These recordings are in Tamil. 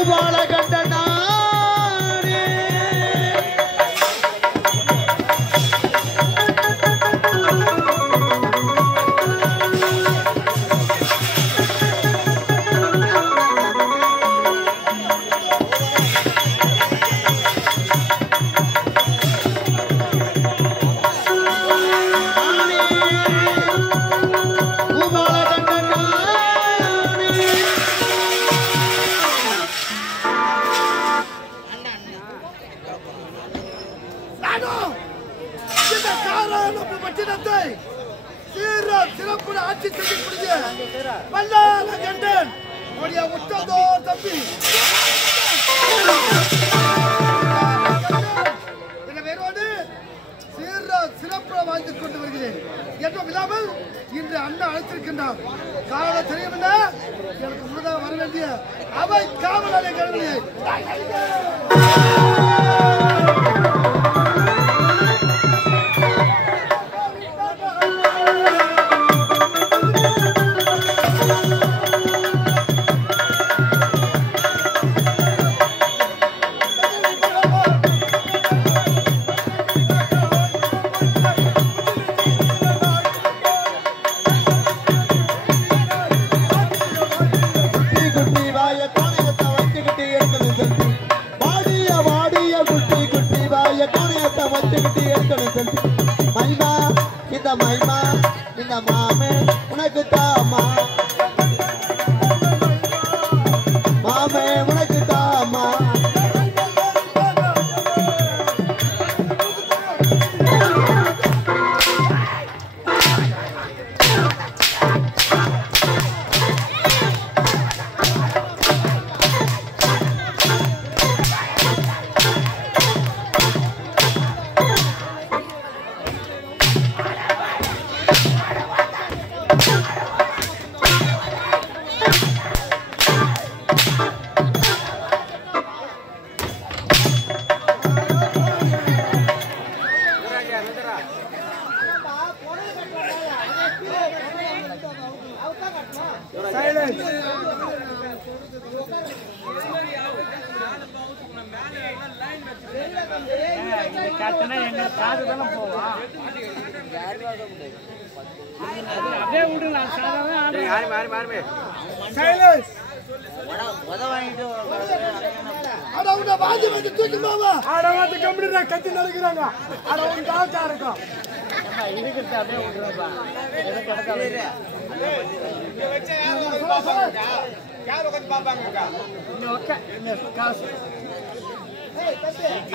பூபால கண்டனா இன்று அண்ணா அழைத்திருக்கின்றார். காரணம் தெரியவில்லை, எனக்கு முன்னதாக வர வேண்டிய அவை காவலாளி கருவியை கத்தி நடக்கிறாங்க.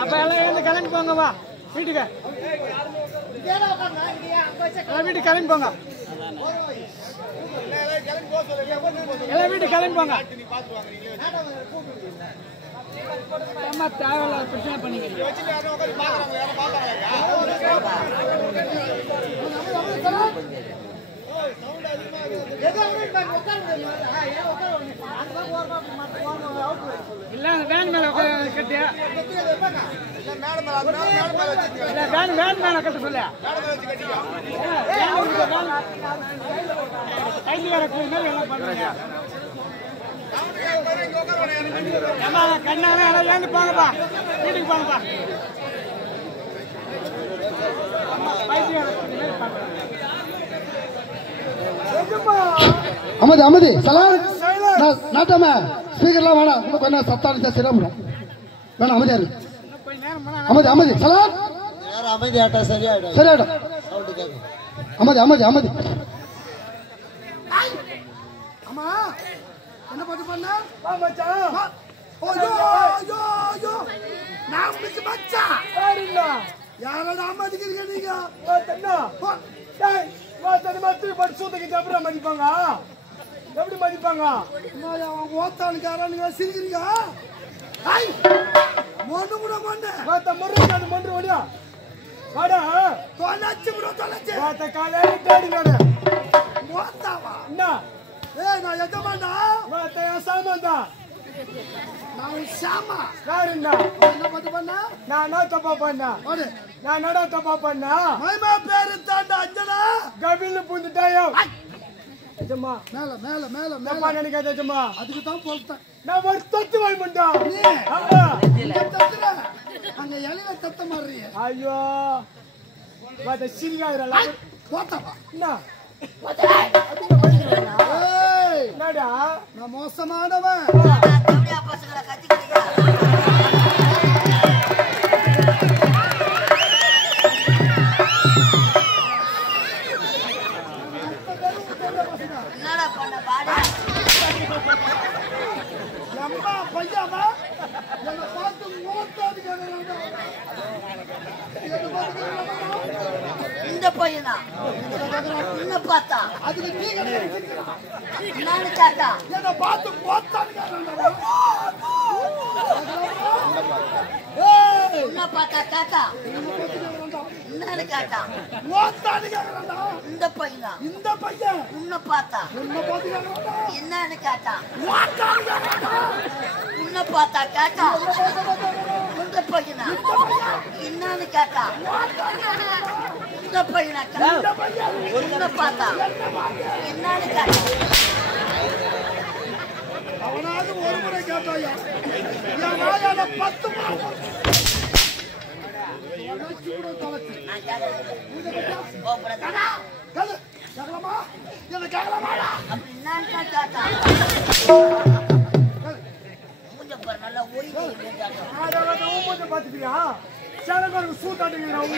அப்ப எல்லாம் கிளம்பி போங்கப்பா வீட்டுக்கு. வீட்டுக்கு கிளம்பி போங்க. எல்லாம் வீட்டுக்கு கிளம்பி போங்க. தேவையில்ல பிரச்சனை பண்ணிக்கிறீங்க. இல்ல வேன் மேல கட்டியா வேன் மேல கட்ட சொல்ல எல்லாம் பண்றீங்க. கண்ணாவே ஏந்து போங்கப்பா வீட்டுக்கு போங்கப்பா. அமதி அமதி சலார் நாட்டாம ஸ்பீக்கர்லாம் வேணாம். இன்னும் கொஞ்சம் சத்தானிச்சா சிரமம் வேணாம். அமைதியா இருக்கு. அமதி அமதி சலார் அமைதி ஆட்டா சரியாயிடும் சரியாயிடும். அமதி அமதி அமதி. அம்மா என்ன பாட்டு பண்ண யாரோட அம்மாதிக்கிறீங்க நீங்க? மதிப்பாங்க எப்படி மதிப்பாங்க? ஓத்தானுக்காரங்க சிரிக்கிறீங்க. மொண்டு கூட மொண்டு மொண்டு ஓடியா வாடா தொலைச்சு விட தொலைச்சு காலையில தேடி வேணும். ஓத்தாவா என்ன? நான் எஜமானா சாமான் நான் சாமா யாருன்னா என்ன பத்தி பண்ண? நான் என்ன தப்பா பண்ண? நான் என்னடா தப்பா பண்ண? மைமா பேரு தாண்டா அஞ்சனா கபில் புந்துட்டாயோ எஜமா மேல மேல மேல மேல தப்பா நினைக்காத எஜமா. அதுக்கு தான் போட்டேன். நான் ஒரு தொத்து வாங்கி பண்ணா. அங்க இலையில தத்த மாறுறீ. ஐயோ வாத சிரிக்காதடா. போட்டவா என்ன ஏய் என்னடா நான் மோசமானவன். கம்மியா பசங்கள கத்திக்கிறீங்க. என்னடா பண்ண பாடு? அம்மா பையாமா என்ன பார்த்து மோட்டாதுங்க. இந்த பையனா என்ன பார்த்தா அதுக்கு நீ என்னன்னு கேட்டா என்ன பார்த்து மோட்டாதுங்க. என்ன பார்த்தா கேட்டா என்னன்னு கேட்டா மோட்டாதுங்க. இந்த பையனா இந்த பையன் உன்னை பார்த்தா என்ன பார்த்துங்க. என்னன்னு கேட்டா மோட்டாதுங்க. உன்னை பார்த்தா கேட்டா இந்த பையனா என்னன்னு கேட்டா இந்த பையனா உன்னை பார்த்தா என்னன்னு கேட்டா அவனாவது ஒரு முறை கேட்டாயா? என் வாயால 10 மாதம் நான் கேட்கறேன் கோபுரத்தானா கேளு. கேட்கலாமா? என்ன கேட்கலாமாடா? அப்படி என்னன்னு கேட்டா மூஞ்ச பாரு நல்லா ஓய்வு ஊம்பத்தை பார்த்துக்கிறியா? சேனக்காரங்க சூத்தாட்டுங்க அவங்க.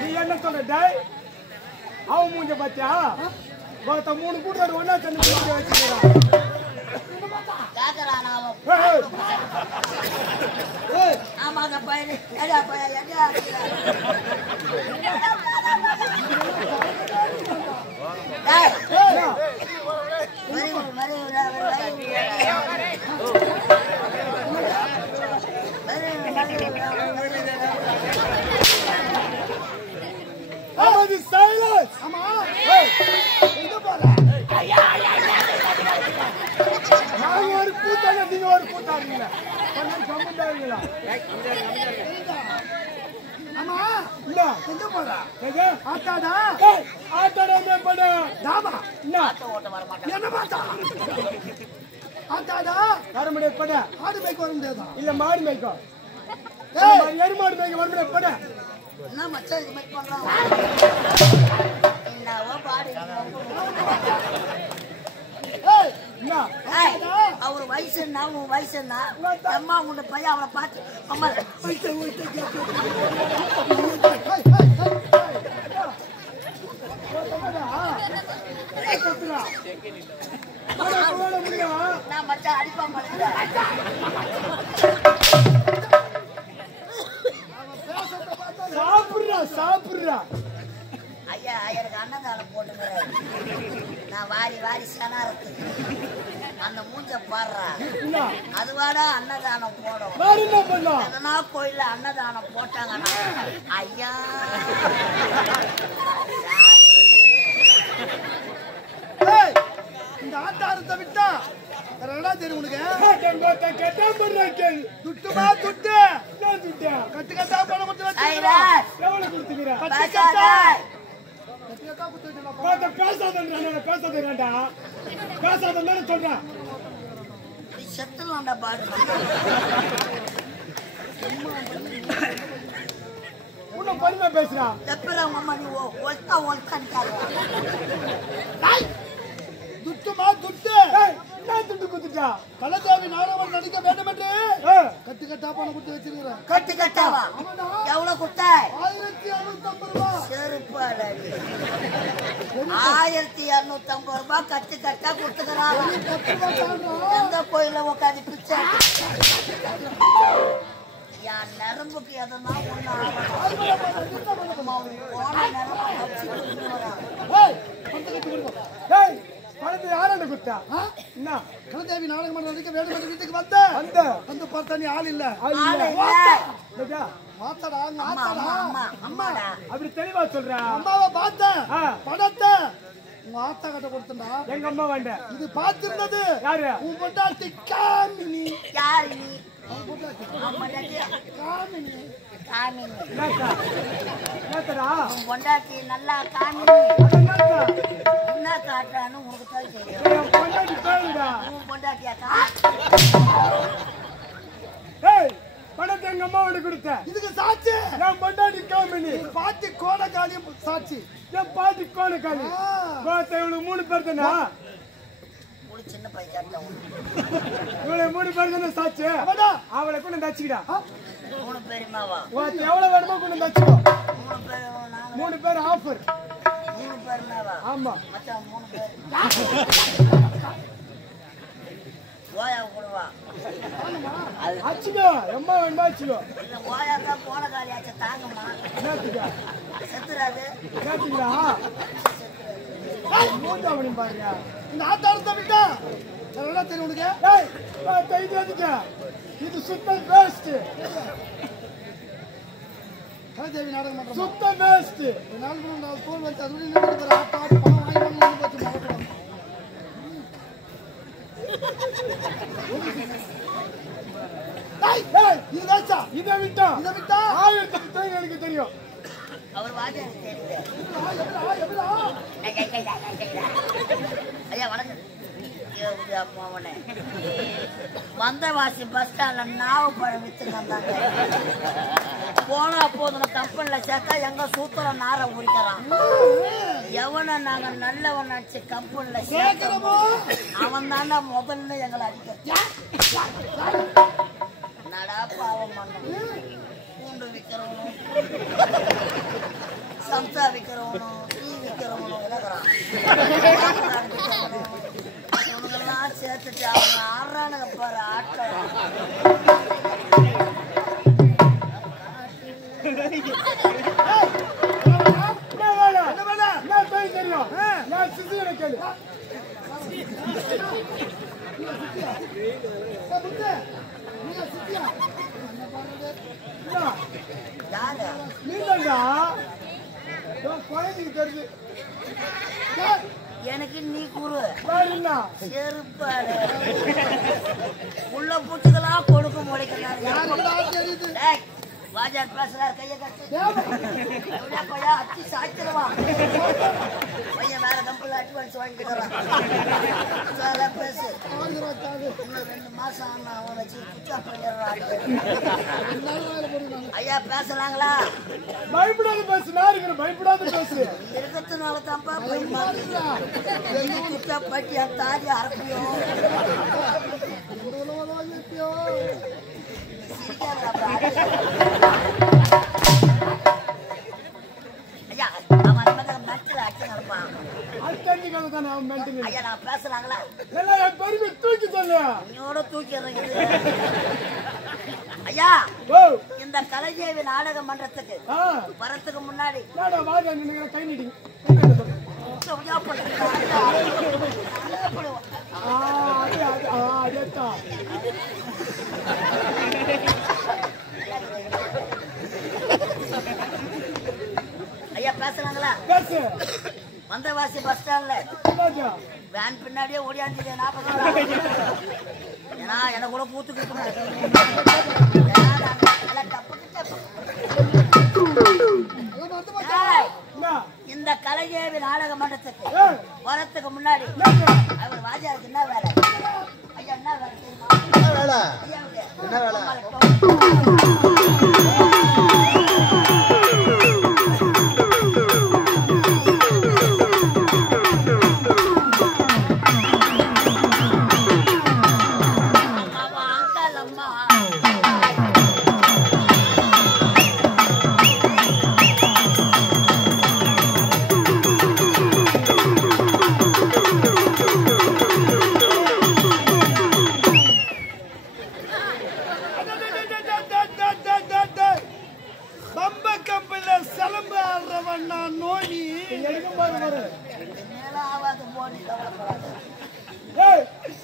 நீ என்ன சொல்ற டேய்? அவன் மூஞ்ச பார்த்தியா? ஒருத்த 3 கூட்டாடு ஒன்னா சேர்ந்து மூஞ்ச வச்சுக்கிறான். கேட்கறான் அவன் ஏய் ஆமா அந்த பையன் எடா பையன் எடா டேய் அவதி சைலன்ஸ். ஆமா ஏய் எங்க போற? நாங்க ஒரு கூத்தாங்க நீங்க ஒரு கூத்தாடுங்க. கொஞ்சம் கம்மிட்டாங்களா? ஆமா என்ன எங்க போற? ஏங்க ஆட்டாடா ஏய் ஆட்டடா என்ன பண்ண? தாமா என்ன ஓட்ட வர மாட்டான் என்ன பார்த்தா? ஆட்டாடா வர முடியாது பட. ஆடு மேய்க்க வர முடியாதா? இல்ல மாடு மேய்க்கும். ஏய் எருமாடு மேய்க்க வர முடியாது பட. என்ன மச்சான் இது மாதிரி பண்றான் என்னவோ பாடு ஏய் என்ன ஏய் அவர் வயசு என்ன உன் வயசு என்ன அம்மா உன்னை பையன் அவளை பார்த்து அம்மா நான் மச்சான் அடிப்பா மாட்டேன் சாப்பிடுறா சாப்பிடுறா. ஐயா எனக்கு அன்னதானம் போட்டுக்கிறாரு நான் வாரி வாரி சனாரத்துக்கு அந்த மூஞ்ச பாடுறா என்ன அதுவாடா அன்னதானம் போடும் வேற என்ன பண்ணா? எதனா கோயில்ல அன்னதானம் போட்டாங்கன்னா ஐயா ஏய் இந்த ஆட்டாரத்தை விட்டா வேற என்ன தெரியும் உனக்கு? கேட்டா பண்ணுறேன். துட்டுமா துட்டு என்ன துட்டா? கட்டு கட்டா பணம் கொடுத்து ஐயா வச்சிருக்கா. எவ்வளவு கொடுத்துக்கிறா? கட்டு பேசாத கட்டா கட்டு கட்டா கொடுத்து வச்சிருக்கா. பார்த்த பேசாதன்றா பேசாதேடா. பேசாதன்னு சொல்றேன். நீ செத்துலாம்டா பாடு உன்ன பொறுமை பேசுறா. எப்பல உங்க அம்மா நீ ஒல்கா ஒல்கான்னு துட்டுமா துட்டு ஏய் என்ன துட்டு குத்துட்டா? கலத்தாவி நாடகம் நடிக்க வேண்டும் என்று ஏய் கட்டு கட்டா பணம் கொடுத்து வச்சிருக்கிறேன். கட்டு கட்டாவா எவ்வளவு கொடுத்தாய் 1650 ரூபாய். செருப்பாடு 1250 ரூபாய் கட்டு கட்டா கொடுத்துக்கிறாங்க 10 ரூபாய் தாண்டா. எந்த கோயில உட்காந்து பிச்சை என் நரம்புக்கு எதனா ஒண்ணு போன நரம்பு வச்சு ஏய் பணத்தை கட்டி கொடுங்க. ஏய் பணத்தை யாராண்ட குத்தா? ஆ? என்ன கலத்தாவி நாடகம் நடிக்க வேண்டும் என்று வீட்டுக்கு வந்து பார்த்தா நீ ஆள் இல்ல. ஆள் ஆளு இல்ல. இல்ல. கேட்டா? மாத்தடா அங்க அம்மா ஆத்தடா. அம்மா அம்மா அம்மாடா அப்படி தெளிவா சொல்றா. அம்மாவை பார்த்தேன் ஆ. படத்தை உங்க ஆத்தா கிட்ட கொடுத்தா எங்க அம்மா வேண்ட இது பாத்துருந்தது யாரு உன் பொண்டாட்டி காமினி யாரு நீ பொண்டாட்டி நல்லா காமினி என்ன காட்டுறான்னு உனக்கு தான் தெரியும். உன் பொண்டாட்டியா பணத்தை எங்க அம்மா வந்து கொடுத்த இதுக்கு சாட்சி என் பொண்டாட்டி காமினி பாட்டி கோடக்காலியும் சாட்சி என் பாட்டி கோடக்காலி இவனுக்கு 3 பேர் தானே சின்ன பையன் இவளை 3 பேர் தானே சாட்சி அவளை கொண்டு தச்சுக்கிடா 3 பேருமாவா எவ்வளவு வேணுமோ கொண்டு தச்சுக்கோ 3 பேர் ஆஃபர் 3 பேருமாவா ஆமா மச்சான் 3 பேர் ஓயா கொடுவா அச்சுக்கோ அம்மா வேண்டாம் அச்சுக்கோ இல்ல ஓயா தான் போன காலியாச்ச தாங்கம்மா என்னத்துக்கா செத்துறாது கேட்டீங்களா மூட்டா பண்ணி பாருங்க இந்த ஆத்தாடு தம்பிக்கா நல்லா தெரியும் உனக்கு இது வந்துச்சா இது சுத்த வேஸ்ட் கலைதேவி நாடகம் பண்றோம் சுத்த வேஸ்ட் நாலு தோல் வச்சு அது நின்று ஆத்தாடு பணம் வாங்கி போச்சு மறக்கலாம் இதை விட்டா 1000 எனக்கு தெரியும் அவர் வாஜா ஐயா வணக்கம் வந்தவாசி பஸ் ஸ்டாண்ட்ல நாவு பழம் வித்து வந்தாங்க போனா போதுன கம்பெனில சேர்த்தா எங்க சூத்திர நாரை உரிக்கிறான் எவனை நாங்க நல்லவன் நினைச்சு கம்பெனில சேர்க்கிறோமோ அவன் தாண்டா முதல்ல எங்களை அடிக்க நடா பாவம் பண்ண பூண்டு விற்கிறவனும் சம்சா விற்கிறவனும் டீ விற்கிறவனும் விலகிறான் இவனுங்கெல்லாம் சேர்த்துட்டு அவங்க ஆடுறானுங்க பாரு ஆட்டம் எனக்கு நீ குரு செருப்பாடு உள்ள பூச்சிகளா கொடுக்க முளைக்கிறாரு வாஜார் பேசுறாரு கையை கட்டி அச்சு சாய்ச்சிருவா பையன் வேற கம்பெனில அட்வான்ஸ் வாங்கிக்கிறான் பேசு இன்னும் 2 மாசம் ஆனா அவன் வச்சு சுவிட்ச் ஆஃப் பண்ணிடுறான் ஐயா பேசலாங்களா பயப்படாத பேசு நான் இருக்கிறேன் பயப்படாத பேசு இருக்கிறதுனால தான்ப்பா பயமா சுவிட்ச் ஆஃப் பட்டி என் தாலி அறப்பியோ ஐயா அவன் மென்டல் ஆக்ஷன் இருப்பான் ஐயா நான் பேசலாங்களா பெருமை தூக்கி சொல்ல நீயோட தூக்கிறேன் ஐயா இந்த கலைஞேவி நாடக மன்றத்துக்கு வரத்துக்கு முன்னாடி கை நீடி ஐயா பேசலாங்களா வந்தவாசி பஸ் ஸ்டாண்ட்ல வேன் பின்னாடியே ஓடியாந்து ஏன்னா என்ன கூட கூத்துக்கிட்டு இந்த கலைஞேவி நாடக மன்றத்துக்கு வரத்துக்கு முன்னாடி அவர் வாஜாருக்கு என்ன வேலை ஐயா என்ன வேலை தெரியுமா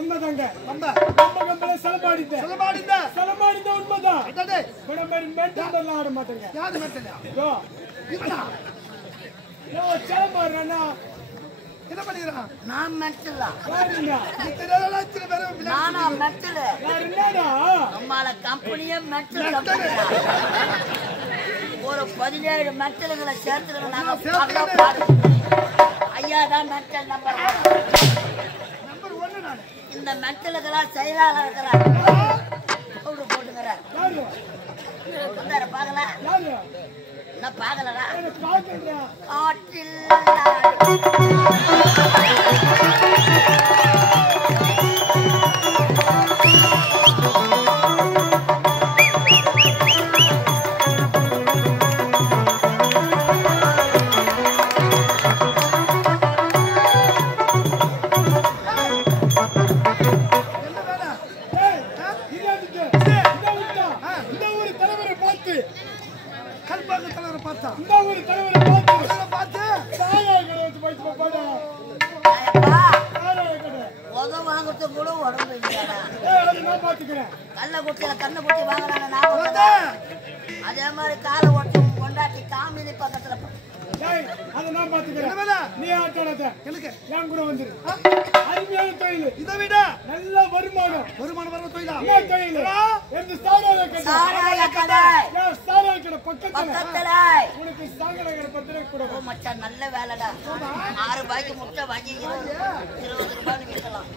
உண்மைதாங்க உண்மைதான் ஆட மாட்டேங்க என்ன பண்ணிக்கிறான்? நான் மென்டல் தான். இத்தனை நானா மென்டல்? நம்மள கம்பெனியே மென்டல் கம்பெனி. ஒரு 17 மென்டல்களை சேர்த்துக்கிறோம் நாங்க. ஐயா தான் மென்டல் நம்பர் 1. இந்த மென்டலுக்கெல்லாம் செயலாளர் இருக்கிறார். பவுடர் போட்டுக்கிறார். பாக்கல என்ன பாக்கலடா காட்டில் அதே மாதிரி காலை ஓட்டு கொண்டாட்டி காமினி பக்கத்துல இதை விட நல்ல வருமானம் வர தொழிலா நல்ல வேலைடா. 6 ரூபாய்க்கு முட்டை வாங்கி 20 ரூபாய்க்கு விற்கலாம்.